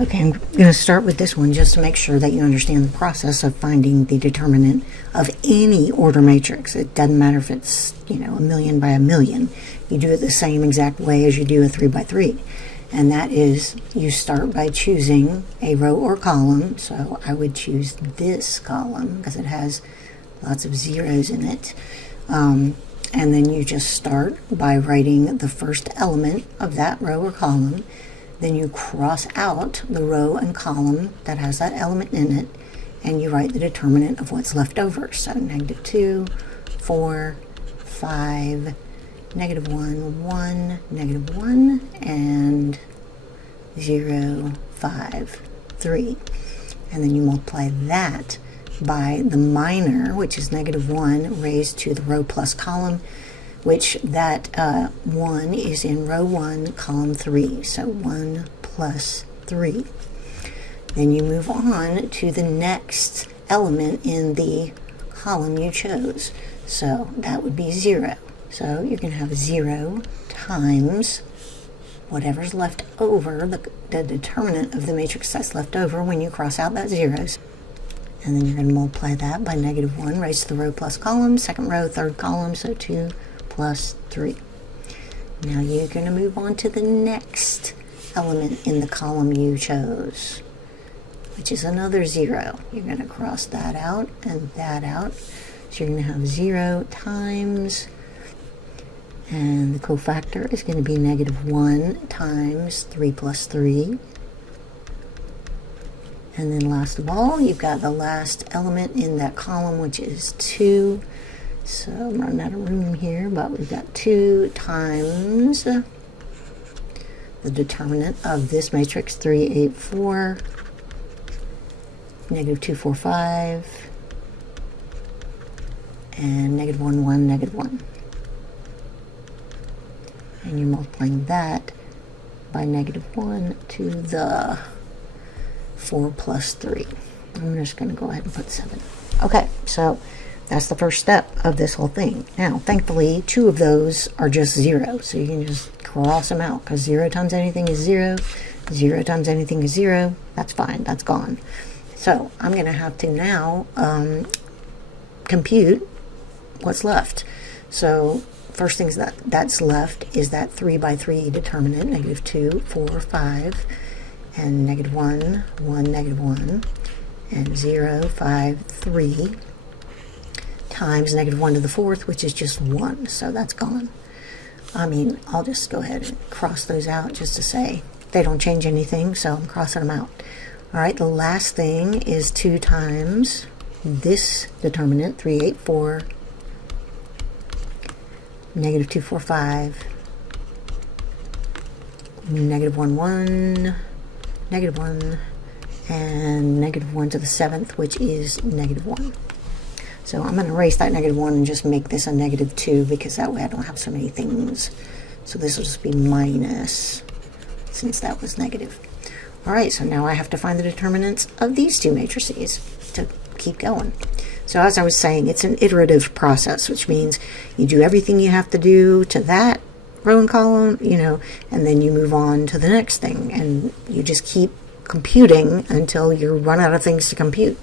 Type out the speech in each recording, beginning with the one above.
Okay, I'm going to start with this one just to make sure that you understand the process of finding the determinant of any order matrix. It doesn't matter if it's, a million by a million. You do it the same exact way as you do a 3 by 3. And that is, you start by choosing a row or column. So I would choose this column because it has lots of zeros in it. And then you just start by writing the first element of that row or column. Then you cross out the row and column that has that element in it, and you write the determinant of what's left over. So -2, 4, 5, -1, 1, -1, and 0, 5, 3. And then you multiply that by the minor, which is -1 raised to the row plus column, which that 1 is in row 1, column 3. So 1 plus 3. Then you move on to the next element in the column you chose. So that would be 0. So you're going to have 0 times whatever's left over, the determinant of the matrix that's left over when you cross out that zeros. And then you're going to multiply that by -1 raised to the row plus column, second row, third column, so 2 plus 3. Now you're going to move on to the next element in the column you chose, which is another 0. You're going to cross that out and that out. So you're going to have 0 times, and the cofactor is going to be -1 times 3 plus 3. And then last of all, you've got the last element in that column, which is 2. So I'm running out of room here, but we've got 2 times the determinant of this matrix, 3, 8, 4, -2, 4, 5, and -1, 1, -1. And you're multiplying that by -1 to the 4 plus 3. I'm just going to go ahead and put 7. Okay, so that's the first step of this whole thing. Now, thankfully, 2 of those are just 0, so you can just cross them out, because 0 times anything is 0, 0 times anything is 0. That's fine, that's gone. So I'm going to have to now compute what's left. So first things that's left is that 3 by 3 determinant, -2, 4, 5, and -1, 1, -1, and 0, 5, 3, times -1 to the 4th, which is just 1, so that's gone. I'll just go ahead and cross those out just to say they don't change anything, so I'm crossing them out. All right, the last thing is 2 times this determinant, 3, 8, 4, -2, 4, 5, -1, 1, -1, and -1 to the 7th, which is -1. So I'm going to erase that -1 and just make this a -2, because that way I don't have so many things. So this will just be minus, since that was negative. All right, so now I have to find the determinants of these two matrices to keep going. So as I was saying, it's an iterative process, which means you do everything you have to do to that row and column, and then you move on to the next thing, and you just keep computing until you run out of things to compute.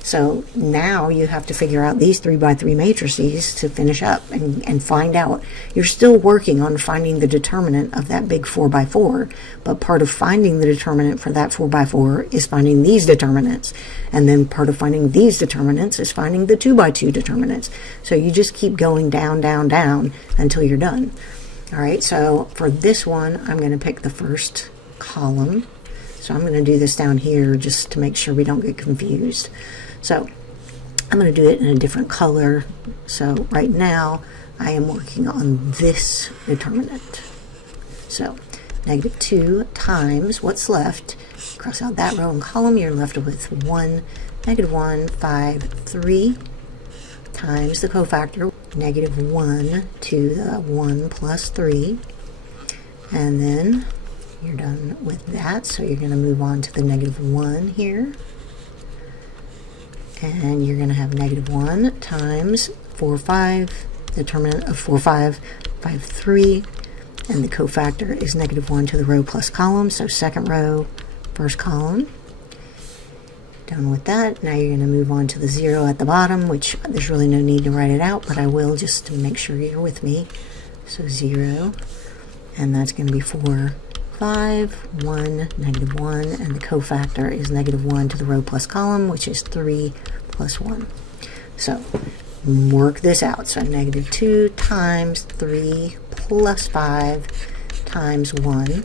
So now you have to figure out these 3 by 3 matrices to finish up and find out. You're still working on finding the determinant of that big 4 by 4, but part of finding the determinant for that 4 by 4 is finding these determinants. And then part of finding these determinants is finding the 2 by 2 determinants. So you just keep going down, down, down until you're done. All right, so for this one, I'm going to pick the first column. So I'm going to do this down here just to make sure we don't get confused. So I'm going to do it in a different color. So right now I am working on this determinant. So -2 times what's left. Cross out that row and column. You're left with 1, -1, 5, 3 times the cofactor, -1 to the 1 plus 3. And then you're done with that. So you're going to move on to the -1 here. And you're going to have -1 times 4, 5, determinant of 4, 5, 5, 3, and the cofactor is -1 to the row plus column, so second row, first column. Done with that. Now you're going to move on to the 0 at the bottom, which there's really no need to write it out, but I will just to make sure you're with me. So 0, and that's going to be 4, 5, 1, negative 1, and the cofactor is negative 1 to the row plus column, which is 3 plus 1. So work this out. So negative 2 times 3 plus 5 times 1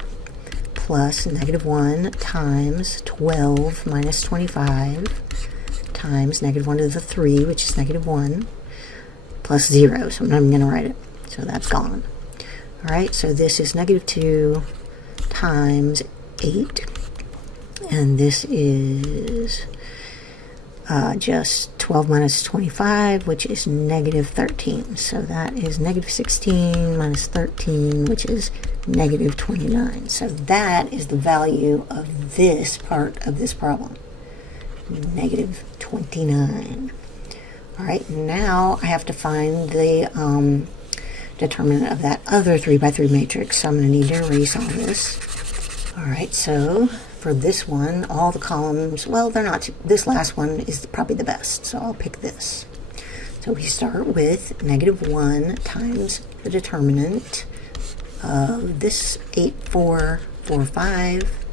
plus negative 1 times 12 minus 25 times negative 1 to the 3, which is negative 1, plus 0. So I'm not even going to write it. So that's gone. All right, so this is negative 2 times 8. And this is just 12 minus 25, which is negative 13. So that is negative 16 minus 13, which is negative 29. So that is the value of this part of this problem, negative 29. All right, now I have to find the determinant of that other 3 by 3 matrix. So I'm going to need to erase all this. All right, so for this one, all the columns, well, they're not, this last one is probably the best, so I'll pick this. So we start with negative 1 times the determinant of this 8, 4, 4, 5,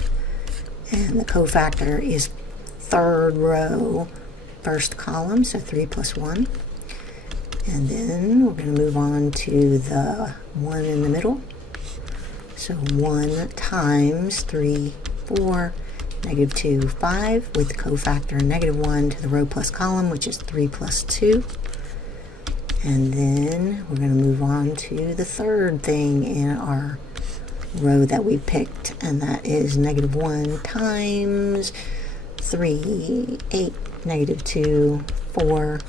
and the cofactor is third row, first column, so 3 plus 1. And then we're going to move on to the 1 in the middle. So 1 times 3, 4, negative 2, 5, with the cofactor negative 1 to the row plus column, which is 3 plus 2. And then we're going to move on to the third thing in our row that we picked, and that is negative 1 times 3, 8, negative 2, 4,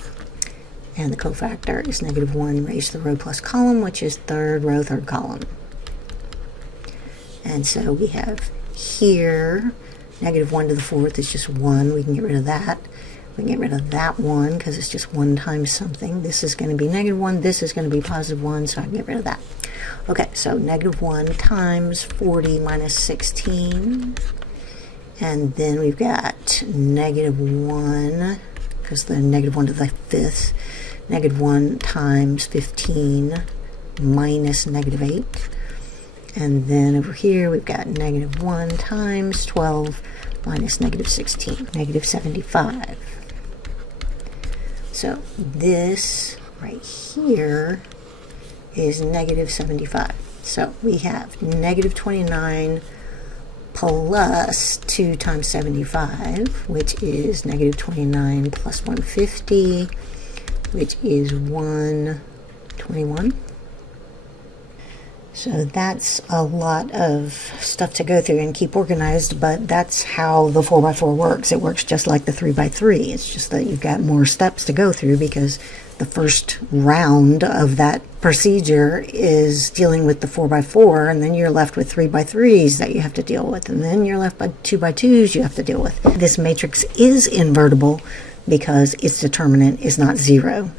and the cofactor is negative 1 raised to the row plus column, which is third row, third column. And so we have here negative 1 to the 4th is just 1. We can get rid of that. We can get rid of that 1 because it's just 1 times something. This is going to be negative 1. This is going to be positive 1, so I can get rid of that. Okay, so negative 1 times 40 minus 16. And then we've got negative 1, because the negative 1 to the 5th. Negative 1 times 15 minus negative 8. And then over here we've got negative 1 times 12 minus negative 16, negative 75. So this right here is negative 75. So we have negative 29 plus 2 times 75, which is negative 29 plus 150, which is 121. So that's a lot of stuff to go through and keep organized, but that's how the 4x4 works. It works just like the 3x3. It's just that you've got more steps to go through because the first round of that procedure is dealing with the 4x4, and then you're left with 3x3s that you have to deal with, and then you're left by 2x2s you have to deal with. This matrix is invertible because its determinant is not 0.